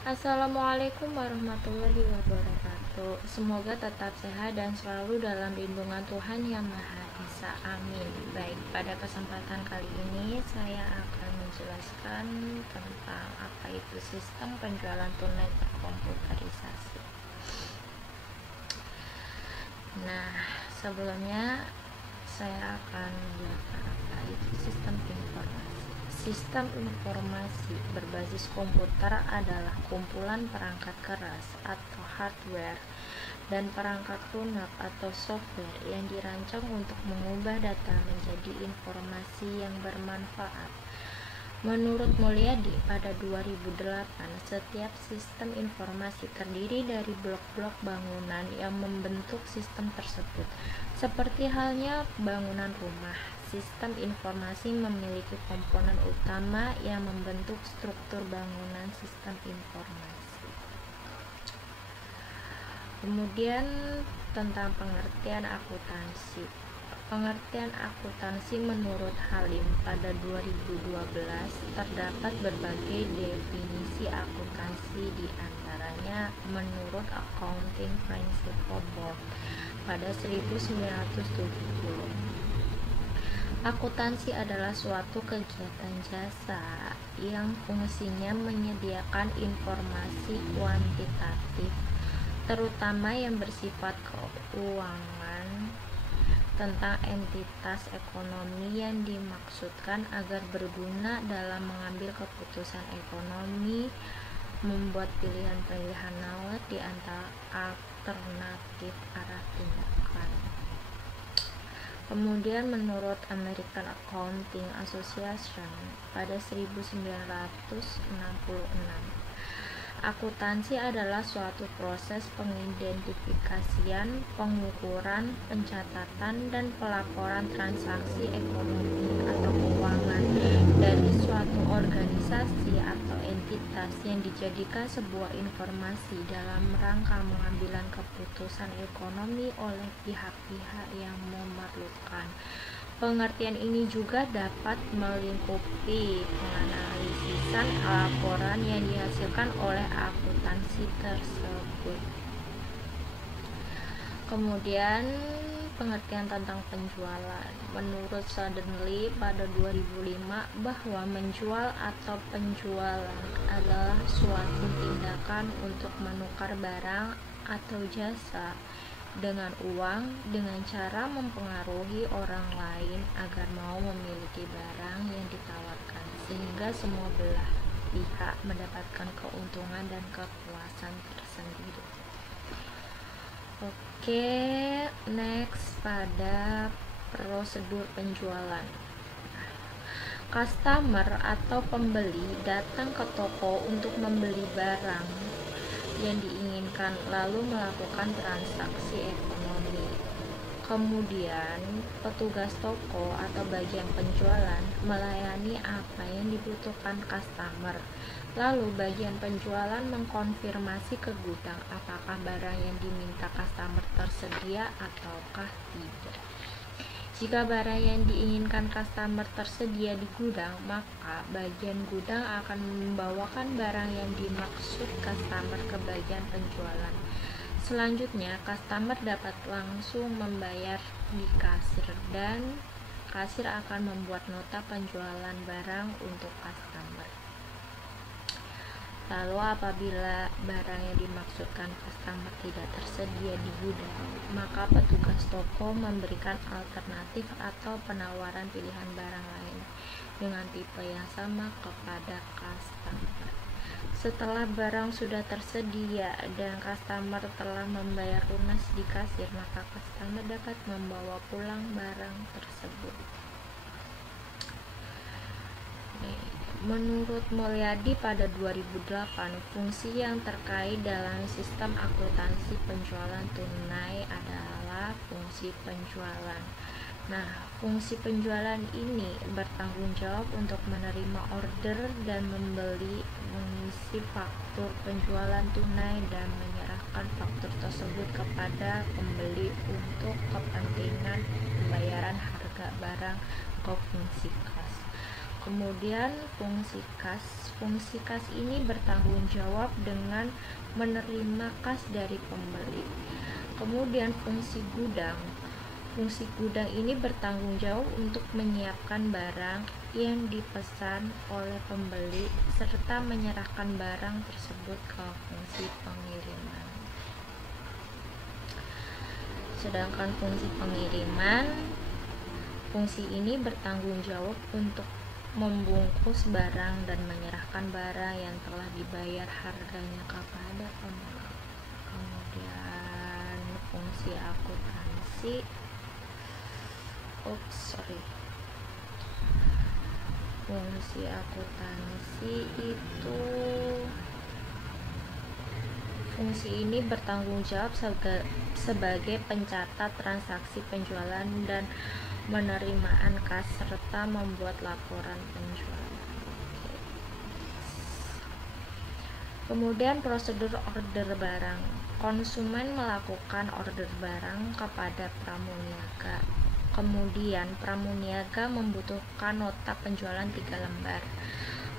Assalamualaikum warahmatullahi wabarakatuh. Semoga tetap sehat dan selalu dalam lindungan Tuhan Yang Maha Esa. Amin. Baik, pada kesempatan kali ini saya akan menjelaskan tentang apa itu sistem penjualan tunai terkomputerisasi. Nah, sebelumnya saya akan menjelaskan apa itu sistem informasi. Sistem informasi berbasis komputer adalah kumpulan perangkat keras atau hardware dan perangkat lunak atau software yang dirancang untuk mengubah data menjadi informasi yang bermanfaat. Menurut Mulyadi pada 2008, setiap sistem informasi terdiri dari blok-blok bangunan yang membentuk sistem tersebut. Seperti halnya bangunan rumah, sistem informasi memiliki komponen utama yang membentuk struktur bangunan sistem informasi. Kemudian tentang pengertian akuntansi. Pengertian akuntansi menurut Halim pada 2012 terdapat berbagai definisi akuntansi, di antaranya menurut Accounting Principles Board pada 1970. Akuntansi adalah suatu kegiatan jasa yang fungsinya menyediakan informasi kuantitatif, terutama yang bersifat keuangan, tentang entitas ekonomi yang dimaksudkan agar berguna dalam mengambil keputusan ekonomi, membuat pilihan-pilihan nalar di antara alternatif arah tindakan. Kemudian menurut American Accounting Association pada 1966, akuntansi adalah suatu proses pengidentifikasian, pengukuran, pencatatan, dan pelaporan transaksi ekonomi atau keuangan dari suatu organisasi atau entitas yang dijadikan sebuah informasi dalam rangka pengambilan keputusan ekonomi oleh pihak-pihak yang memerlukan. Pengertian ini juga dapat melingkupi penganalisisan laporan yang dihasilkan oleh akuntansi tersebut. Kemudian pengertian tentang penjualan. Menurut Suddenly pada 2005 bahwa menjual atau penjualan adalah suatu tindakan untuk menukar barang atau jasa dengan uang dengan cara mempengaruhi orang lain agar mau memiliki barang yang ditawarkan, sehingga semua belah pihak mendapatkan keuntungan dan kepuasan tersendiri. Oke, next pada prosedur penjualan. Customer atau pembeli datang ke toko untuk membeli barang yang diinginkan, lalu melakukan transaksi ekonomi. Kemudian petugas toko atau bagian penjualan melayani apa yang dibutuhkan customer. Lalu bagian penjualan mengkonfirmasi ke gudang apakah barang yang diminta customer tersedia ataukah tidak. Jika barang yang diinginkan customer tersedia di gudang, maka bagian gudang akan membawakan barang yang dimaksud customer ke bagian penjualan. Selanjutnya, customer dapat langsung membayar di kasir dan kasir akan membuat nota penjualan barang untuk customer. Lalu apabila barang yang dimaksudkan customer tidak tersedia di gudang, maka petugas toko memberikan alternatif atau penawaran pilihan barang lain dengan tipe yang sama kepada customer. Setelah barang sudah tersedia dan customer telah membayar lunas di kasir, maka customer dapat membawa pulang barang tersebut. Menurut Mulyadi pada 2008, fungsi yang terkait dalam sistem akuntansi penjualan tunai adalah fungsi penjualan. Nah, fungsi penjualan ini bertanggung jawab untuk menerima order dan membeli, mengisi faktur penjualan tunai dan menyerahkan faktur tersebut kepada pembeli untuk kepentingan pembayaran harga barang atau fungsi kas. Kemudian fungsi kas ini bertanggung jawab dengan menerima kas dari pembeli. Kemudian fungsi gudang ini bertanggung jawab untuk menyiapkan barang yang dipesan oleh pembeli serta menyerahkan barang tersebut ke fungsi pengiriman. Sedangkan fungsi ini bertanggung jawab untuk membungkus barang dan menyerahkan barang yang telah dibayar harganya kepada pembeli. Kemudian fungsi akuntansi itu fungsi ini bertanggung jawab sebagai pencatat transaksi penjualan dan penerimaan kas serta membuat laporan penjualan. Kemudian prosedur order barang. Konsumen melakukan order barang kepada pramuniaga. Kemudian pramuniaga membutuhkan nota penjualan 3 lembar.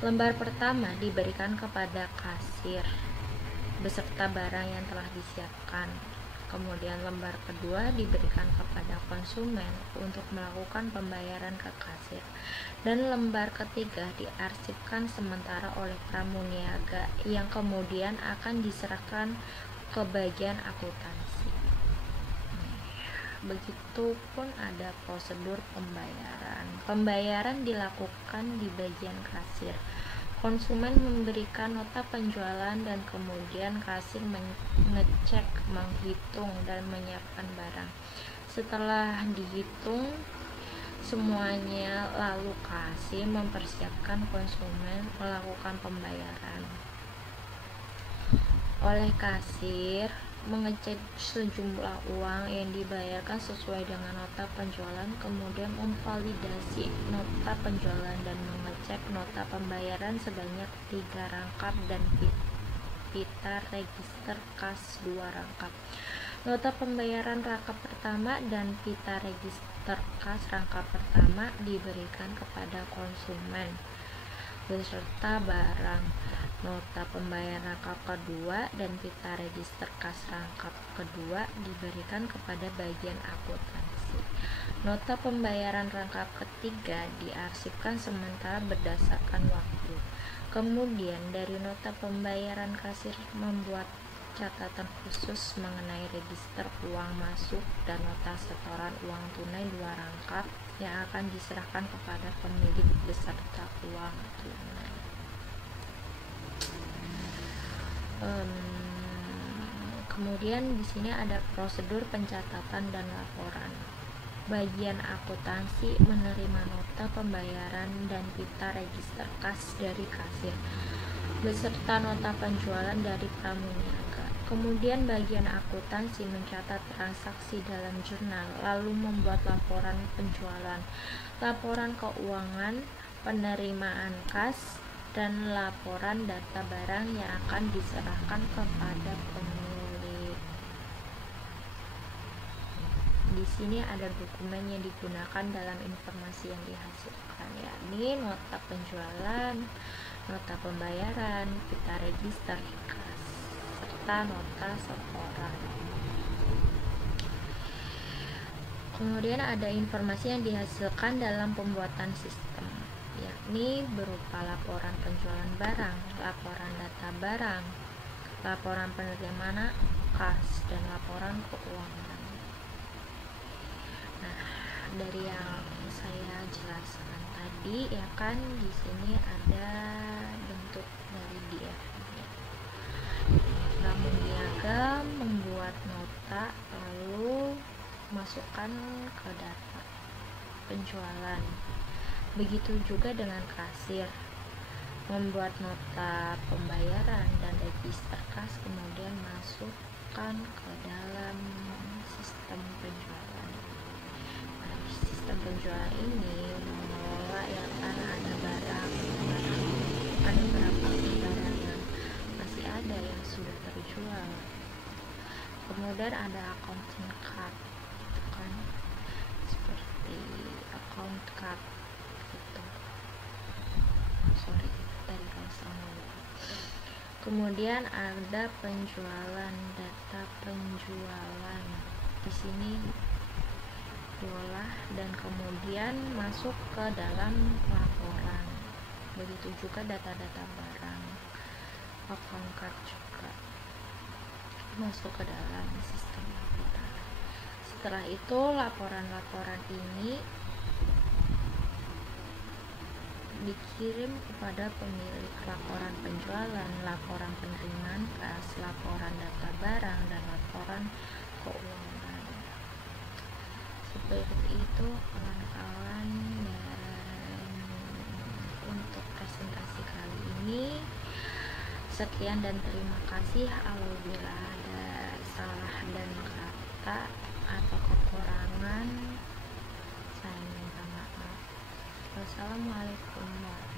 Lembar pertama diberikan kepada kasir beserta barang yang telah disiapkan. Kemudian lembar kedua diberikan kepada konsumen untuk melakukan pembayaran ke kasir. Dan lembar ketiga diarsipkan sementara oleh pramuniaga yang kemudian akan diserahkan ke bagian akuntansi. Begitupun ada prosedur pembayaran. Pembayaran dilakukan di bagian kasir. Konsumen memberikan nota penjualan dan kemudian kasir mengecek, menghitung, dan menyiapkan barang. Setelah dihitung semuanya, lalu kasir mempersiapkan konsumen melakukan pembayaran. Oleh kasir mengecek sejumlah uang yang dibayarkan sesuai dengan nota penjualan, kemudian memvalidasi nota penjualan dan mengecek nota pembayaran sebanyak 3 rangkap dan pita register kas 2 rangkap. Nota pembayaran rangkap pertama dan pita register kas rangkap pertama diberikan kepada konsumen beserta barang. Nota pembayaran rangkap kedua dan pita register kas rangkap kedua diberikan kepada bagian akuntansi. Nota pembayaran rangkap ketiga diarsipkan sementara berdasarkan waktu. Kemudian dari nota pembayaran kasir membuat catatan khusus mengenai register uang masuk dan nota setoran uang tunai 2 rangkap yang akan diserahkan kepada pemilik beserta uang tunai. Kemudian di sini ada prosedur pencatatan dan laporan. Bagian akuntansi menerima nota pembayaran dan pita register kas dari kasir beserta nota penjualan dari pramuniaga. Kemudian bagian akuntansi mencatat transaksi dalam jurnal, lalu membuat laporan penjualan, laporan keuangan, penerimaan kas, dan laporan data barang yang akan diserahkan kepada pemilik. Di sini ada dokumen yang digunakan dalam informasi yang dihasilkan, yakni nota penjualan, nota pembayaran, pita register kas, serta nota setoran. Kemudian ada informasi yang dihasilkan dalam pembuatan sistem, yakni berupa laporan penjualan barang, laporan data barang, laporan penerimaan kas, dan laporan keuangan. Nah, dari yang saya jelaskan tadi, ya kan, di sini ada bentuk dari DF-nya. Pramuniaga membuat nota lalu masukkan ke data penjualan. Begitu juga dengan kasir, membuat nota pembayaran dan register kas, kemudian masukkan ke dalam sistem penjualan. Nah, sistem penjualan ini mengelola, ya kan, ada barang, ada berapa barang yang masih ada yang sudah terjual. Kemudian ada accounting card, gitu kan, seperti account card gitu. Kemudian ada penjualan, data penjualan. Di sini diolah dan kemudian masuk ke dalam laporan. Begitu juga data-data barang, account card juga masuk ke dalam sistem laporan. Setelah itu laporan-laporan ini dikirim kepada pemilik laporan penjualan, laporan penerimaan kas, laporan data barang, dan laporan keuangan. Seperti itu kawan-kawan, dan untuk presentasi kali ini sekian dan terima kasih. Apabila ada salah dan kata atau kekurangan, saya minta maaf. Wassalamualaikum warahmatullahi wabarakatuh.